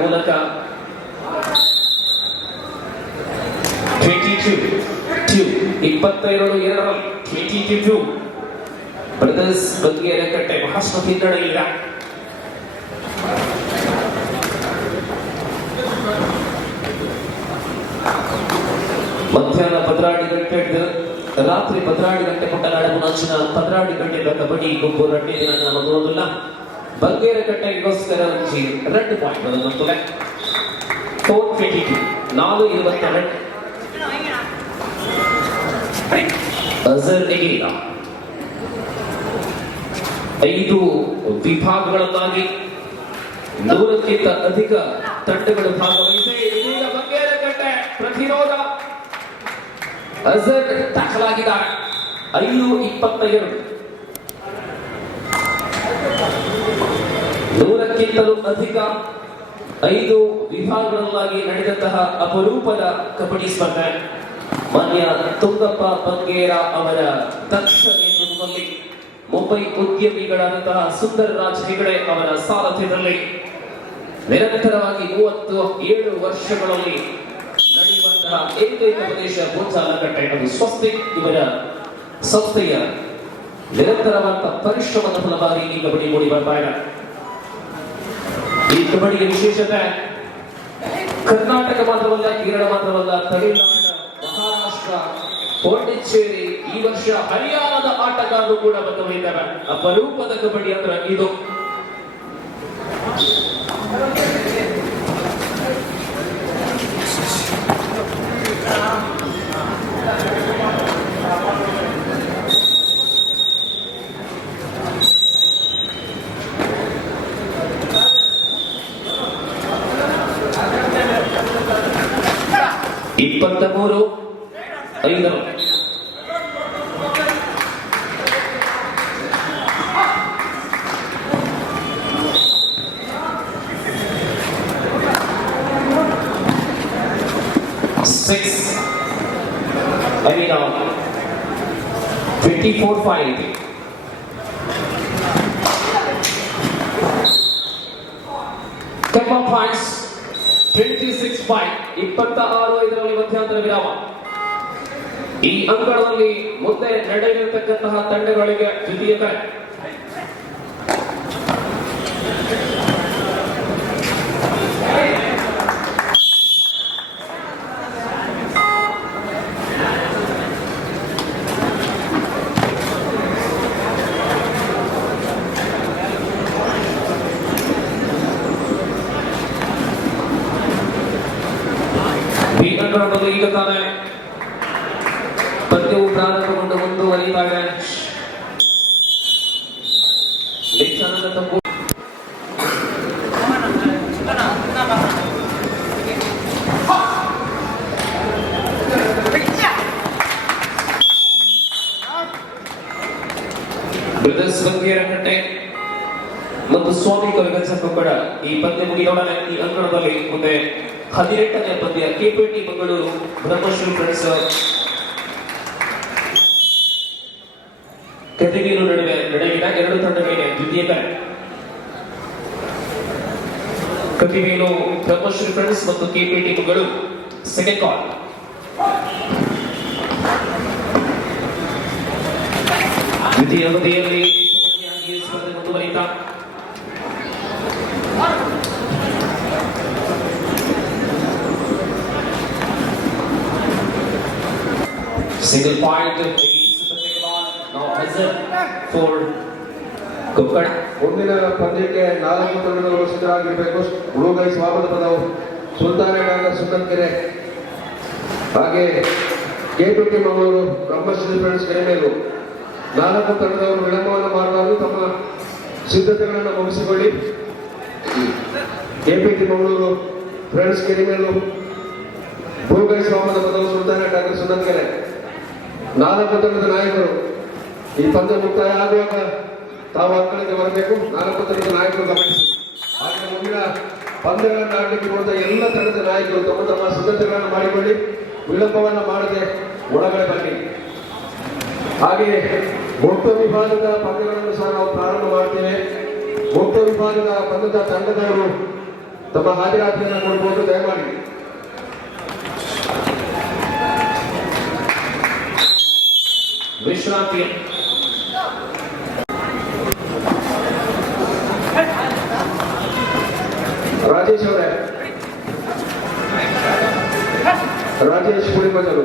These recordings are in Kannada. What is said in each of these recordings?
ಮೂಲಕ 22 ಬ್ರದರ್ಸ್ ಬಂಗೇರಕಟ್ಟೆ ಮಹಾಸ್ವ ಹಿನ್ನಡೆಯಿಲ್ಲ. ಮಧ್ಯಾಹ್ನ 12 ಗಂಟೆ ರಾತ್ರಿ 12 ಗಂಟೆ ಕೊಟ್ಟನಾಡ ಮುನಾಚಿನ 12 ಗಂಟೆದ ಕಬಡ್ಡಿ ಗುಂಪು ರಡ್ಡಿ ದಿನ ನಾನು ನೋಡೋದಿಲ್ಲ. ಬಂಗೇರಕಟ್ಟೆಗೋಸ್ಕರ 2 ಪಾಯಿಂಟ್ ಬರುತ್ತದೆ. 422 422 ಅಜರ್ ಎಗೇರ 5 ವಿಭಾಗಗಳನ್ನಾಗಿ 100ಕ್ಕಿಂತ ಅಧಿಕ ತಂಡಗಳು ಭಾಗವಹಿಸಿ ಇದೀಗ ಬಂಗೇರಕಟ್ಟೆ ಪ್ರತಿರೋಧ ಅಜರ್ ದಾಖಲಾಗಿದ್ದಾರೆ. 5-22 100ಕ್ಕಿಂತಲೂ ಅಧಿಕ 5 ವಿಭಾಗಗಳನ್ನಾಗಿ ನಡೆದಂತಹ ಅಪರೂಪದ ಕಬಡ್ಡಿ ಸ್ಪರ್ಧೆ ಮಾನ್ಯ ತುಂಗಪ್ಪ ಬಂಗೇರ ಅವರ ದಕ್ಷ ನೇತೃತ್ವದಲ್ಲಿ ಮುಂಬೈ ಉದ್ಯಮಿಗಳಾದಂತಹ ಸುಂದರ್ ರಾಜ್ ಹೆಗಡೆ ಅವರ ಸಾರಥ್ಯದಲ್ಲಿ ನಿರಂತರವಾಗಿ 37 ವರ್ಷಗಳಲ್ಲಿ ನಡೆಯುವಂತಹ ಏಕೈಕ ಪ್ರದೇಶ ಗೋಚಾಲಕಟ್ಟೆ ಅದು ಸ್ವಸ್ತಿಕ್ ಇವರ ಸಂಸ್ಥೆಯ ನಿರಂತರವಾದ ಪರಿಶ್ರಮದ ಫಲವಾಗಿ ಈ ಕಬಡ್ಡಿ ಮೂಡಿ ಬರ್ತಾ ಇದೆ. ಈ ಕಬಡ್ಡಿಯ ವಿಶೇಷತೆ ಕರ್ನಾಟಕ ಮಾತ್ರವಲ್ಲ, ಕೇರಳ ಮಾತ್ರವಲ್ಲ, ತಮಿಳುನಾಡು, ಮಹಾರಾಷ್ಟ್ರ, ಪಾಂಡಿಚೇರಿ, ಈ ವರ್ಷ ಹರಿಯಾಣದ ಆಟಗಾರರು ಕೂಡ ಭಾಗವಹಿಸಿದ್ದಾರೆ. ಅಪರೂಪದ ಕಬಡ್ಡಿ ಅಂದ್ರೆ ಇದು. ಇಪ್ಪತ್ತಮೂರು 5 24-5 Kempa points 26-5 26-5 ಮಧ್ಯಂತರ ವಿರಾಮ. ಈ ಅಂಕಣದಲ್ಲಿ ಮುಂದೆ ನಡೆಯಲಿರತಕ್ಕಂತಹ ತಂಡಗಳಿಗೆ ದ್ವಿತೀಯ ಕರೆ. ಈಗ ತಾನೇ ಪಂದ್ಯವು ಪ್ರಾರಂಭಗೊಂಡು ಮುಂದುವರಿಯುತ್ತಾ ಇದೆ. ತಪ್ಪು ಬ್ರದರ್ಸ್ ಬಂಗೇರಕಟ್ಟೆ ಮತ್ತು ಸ್ವಾಮಿ ಕವಿಗಲ್ಸಕ್ಕೂ ಕೂಡ ಈ ಪಂದ್ಯ ಮುಗಿದೊಡನೆ ಈ ಅಂಕಣದಲ್ಲಿ ಮುಂದೆ 18ನೇ ಪಂದ್ಯ ಕೆಪಿಟಿ ಮಂಗಳೂರು ಬ್ರಹ್ಮಶ್ರೀ ಫ್ರೆಂಡ್ಸ್ ಕತಿವೀರು ನಡುವೆ ನಡೆಯಲಿದೆ. 2 ತಂಡಗಳಿಗೆ ದ್ವಿತೀಯ ಕರೆ. ಕತಿವೀರು ಬ್ರಹ್ಮಶ್ರೀ ಫ್ರೆಂಡ್ಸ್ ಮತ್ತು ಕೆಪಿಟಿ ಮಂಗಳೂರು ಸೆಕೆಂಡ್ ಕಾಲ್. ದ್ವಿತೀಯ ಅವಧಿಯಲ್ಲಿ ಸ್ಪರ್ಧೆ ಮುಂದುವರಿಯುತ್ತಾ single point against the Bengal. Now Hazard for Kokkad. ಮುಂದಿನ ಪಂದ್ಯಕ್ಕೆ 4 ತಂಡಗಳು ಸಿದ್ಧರಾಗಿರಬೇಕು. ಉಳುಗೈ ಸ್ವಾಗತ ಪದವು ಸುಲ್ತಾನಗಢ ಸುಂದರ್ಕೆರೆ ಹಾಗೆ ಕೆಪಿಟಿ ಮಂಗಳೂರು ಬ್ರಹ್ಮಶ್ರೀ ಫ್ರೆಂಡ್ಸ್ ಕೆರೆಮೇಲು 4 ತಂಡದವರು ವಿಳಂಬವನ್ನು ಮಾಡಬಾರದು. ತಮ್ಮ ಸಿದ್ಧತೆಗಳನ್ನು ಮುಗಿಸಿಕೊಳ್ಳಿ. ಕೆಪಿಟಿ ಮಂಗಳೂರು ಫ್ರೆಂಡ್ಸ್ ಕೆರೆಮೇಲು ಉಳುಗೈ ಸ್ವಾಗತ ಪದವು ಸುಲ್ತಾನಗಢ ಸುಂದರ್ಕೆರೆ 4 ತಂಡದ ನಾಯಕರು ಈ ಪಂದ್ಯ ಮುಕ್ತಾಯ ಆಗುವಾಗ ತಾವು ಅಂಕಣಕ್ಕೆ ಬರಬೇಕು. 4 ತಂಡದ ನಾಯಕರು ಗಮನಿಸಿ. ಹಾಗೆ ಮುಂದಿನ ಪಂದ್ಯಗಳನ್ನು ಆಡಲಿಕ್ಕೆ ಇರುವಂತಹ ಎಲ್ಲ ತಂಡದ ನಾಯಕರು ತಮ್ಮ ತಮ್ಮ ಸಿದ್ಧತೆಗಳನ್ನು ಮಾಡಿಕೊಳ್ಳಿ. ವಿಳಂಬವನ್ನು ಮಾಡದೆ ಒಳಗಡೆ ಬನ್ನಿ. ಹಾಗೆ ಮುಕ್ತ ವಿಭಾಗದ ಪಂದ್ಯಗಳನ್ನು ಸಹ ನಾವು ಪ್ರಾರಂಭ ಮಾಡ್ತೇವೆ. ಮುಕ್ತ ವಿಭಾಗದ ಪಂದ್ಯದ ತಂಡದವರು ತಮ್ಮ ಹಾಜರಾತಿಯನ್ನು ಕೊಡಬಹುದು ದಯಮಾಡಿ. ವಿಶ್ರಾಂತಿ. ರಾಜೇಶ್ ಅವರೇ, ರಾಜೇಶ್ ಪುಳಿಮಜಲು.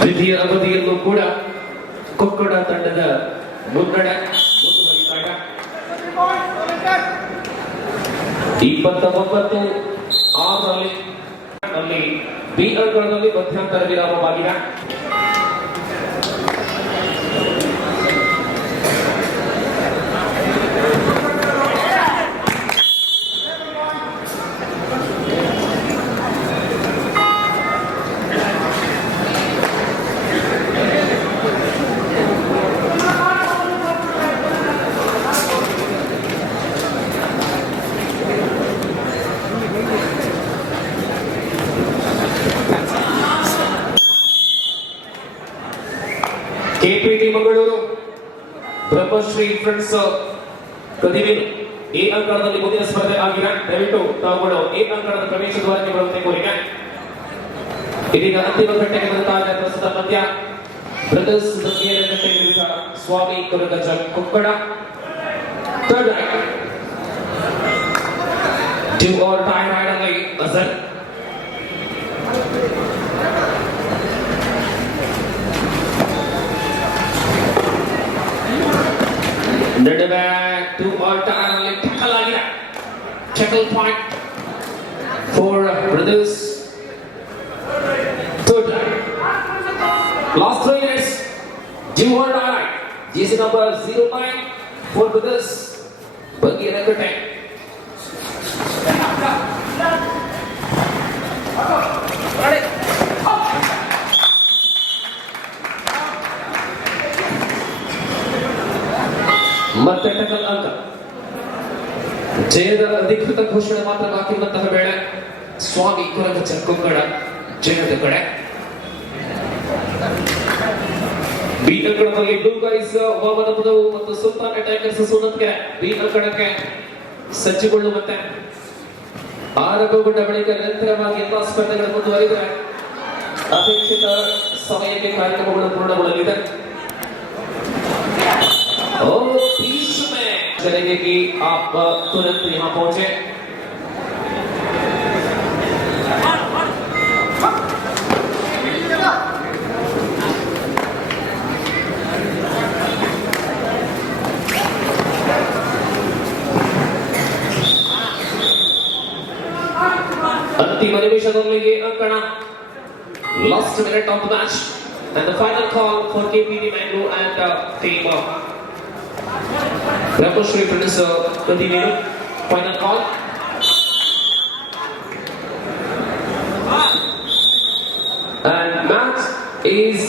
ದ್ವಿತೀಯ ಅವಧಿಯಲ್ಲೂ ಕೂಡ ಕೊಕ್ಕಡ ತಂಡದ ಮುನ್ನಡೆ ಮುಂದುವರಿದಾಗ 29-6 ಬಿ ಅಂಕಣದಲ್ಲಿ ಮಧ್ಯಂತರ ವಿರಾಮವಾಗಿದೆ. KPT Mangaluru Brahmashri friends Kadimeenu A ಅಂಕಣದಲ್ಲಿ ಮುಂದಿನ ಸ್ಪರ್ಧೆ ಆಗಿದೆ. ದಯವಿಟ್ಟು ತಾವುಗಳು ಎ ಅಂಕಣದ ಪ್ರವೇಶ ದ್ವಾರಕ್ಕೆ ಬರುವಂತೆ ಕೋರಿಕೆ. ಇದೀಗ ಅಂತಿಮ ಘಟ್ಟಕ್ಕೆ ಬರುತ್ತಾರೆ. ಪ್ರಸ್ತುತ ಪಂದ್ಯ ಬ್ರದರ್ಸ್ ವಿರುದ್ಧ Swami Koragaja Kokkada. Third right two all time raid ಅಲ್ಲಿ ಅಜರ್. ನಡುವೆ ಟು ಆಲ್ ಟೈಮ್ ಅಲ್ಲಿ ಟ್ಯಾಕಲ್ ಆಗಿದೆ. Tackle point for brothers. Third line. Last 3 minutes. Jim Ward highlight. Jersey number 09 for Brothers. Bagi Rakute. ಮತ್ತೆ ಟಕಲ್ ಅಂಕ. ಜಯದ ಅಧಿಕೃತ ಘೋಷಣೆ ಮಾತ್ರ ಬಾಕಿ ಇರುವಂತಹ ವೇಳೆ ಸ್ವಾಮಿ ಕೊರಗಜ ಕೊಕ್ಕಡ ಜಯದ ಕಡೆ. ಬಿ ಅಂಕಣದಲ್ಲಿ ಬ್ಲೂ ಗೈಸ್ ವಾಮನ ಬುಧವು ಮತ್ತು ಸುಲ್ತಾನ್ ಟೈಗರ್ಸ್ ಸುನತ್ಗೆ ಬಿ ಅಂಕಣಕ್ಕೆ ಸಜ್ಜುಗೊಳ್ಳುವಂತೆ ಆರಂಭಗೊಂಡ ಬಳಿಕ ನಿರಂತರವಾಗಿ ಎಲ್ಲಾ ಸ್ಪರ್ಧೆಗಳು ಮುಂದುವರಿದರೆ ಅಪೇಕ್ಷಿತ ಸಮಯಕ್ಕೆ ಕಾರ್ಯಕ್ರಮಗಳು ಪೂರ್ಣಗೊಳ್ಳಲಿದೆ. चलेंगे कि आप तुरंत यहाँ पहुंचे. अंतिम निमिषದಲ್ಲಿ ಅಂಕಣ. Last minute of the match and the final call for KPD Mango and team Brahmashri Friends continue. Final call. And match is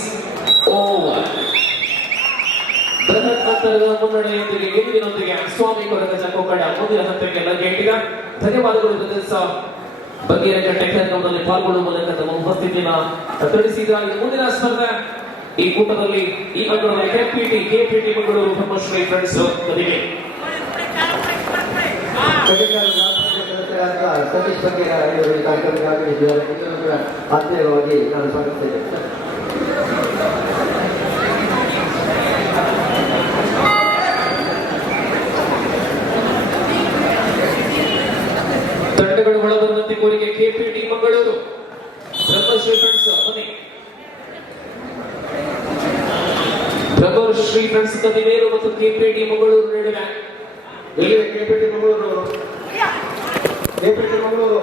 over. ಬೃಹತ್ ಅಂತರದ ಮುನ್ನಡೆಯೊಂದಿಗೆ ಗೆಲುವಿನೊಂದಿಗೆ ಸ್ವಾಮಿ ಕೊರಗಜ ಕೊಕ್ಕಡ ಮುಂದಿನ ಹಂತಕ್ಕೆ ಲಗ್ಗೆಯಿಟ್ಟಿದೆ. ಧನ್ಯವಾದಗಳು ಬ್ರದರ್ಸ್. ಬಗೆಹರಿಕಟ್ಟೆ ಕಾರ್ಯಕ್ರಮದಲ್ಲಿ ಪಾಲ್ಗೊಳ್ಳುವ ಮೂಲಕ ತಮ್ಮ ಉಪಸ್ಥಿತಿಯನ್ನು ತಿಳಿಸಿದ್ದಾರೆ. ಮುಂದಿನ ಸ್ಪರ್ಧೆ ಈ ಕೂಟದಲ್ಲಿ ಈ ಅಂಕಣದಲ್ಲಿ ಕೆಪಿಟಿ ಮಂಗಳೂರು ಬ್ರಹ್ಮಶ್ರೀ ಫ್ರೆಂಡ್ಸ್ ಕದಿಮೆ. ಸತೀಶ್ ಬಗ್ಗೆ ಕಾರ್ಯಕ್ರಮಕ್ಕೆ ಆಗಮಿಸಿದ್ದಾರೆ. ಆತ್ಮೀಯವಾಗಿ ನಾನು ಸ್ವಾಗತಿಸಿದ್ದೇನೆ. ತಂಡಗಳು ಒಳಬರುವಂತೆ ಕೋರಿಕೆ. ಕೆಪಿಟಿ ಮಂಗಳೂರು ಬ್ರಹ್ಮಶ್ರೀ ಫ್ರೆಂಡ್ಸ್ ಬನ್ನಿ. ಬ್ರಹ್ಮಶ್ರೀ ಫ್ರೆಂಡ್ಸ್ ಕದಿಮೇರು ಮತ್ತು ಕೆಪಿಟಿ ಮಂಗಳೂರು ನಡುವೆ. ಇಲ್ಲಿ ಕೆಪಿಟಿ ಮಂಗಳೂರು, ಕೆಪಿಟಿ ಮಂಗಳೂರು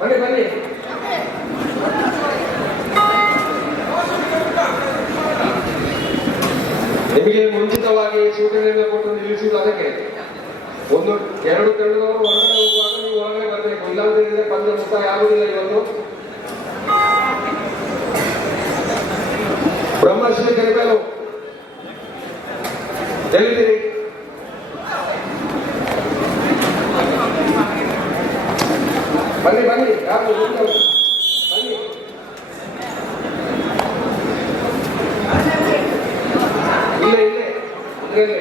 ಬನ್ನಿ ಬನ್ನಿ. ನಿಮಗೆ ಮುಂಚಿತವಾಗಿ ಸೂಚನೆಯನ್ನು ಕೊಟ್ಟು ನಿಲ್ಲಿಸುವುದು ಅದಕ್ಕೆ. ಒಂದು ಎರಡು ತಂಡದವರು ಹೊರಗಡೆ ಹೋಗುವಾಗ ನೀವು ಹೊರಗಡೆ ಬರಬೇಕು, ಇಲ್ಲಾಂದ್ರೆ ಪಂದ್ಯ ಮುಕ್ತಾಯ ಆಗುವುದಿಲ್ಲ. ಇವತ್ತು ಬ್ರಹ್ಮಶ್ರೀ ಕರಿಬೇಲು ಎಲ್ಲಿದ್ದೀರಿ? ಬನ್ನಿ ಬನ್ನಿ, ಯಾರು ಬನ್ನಿ. ಇಲ್ಲೇ ಇಲ್ಲೇ ಇಲ್ಲೇ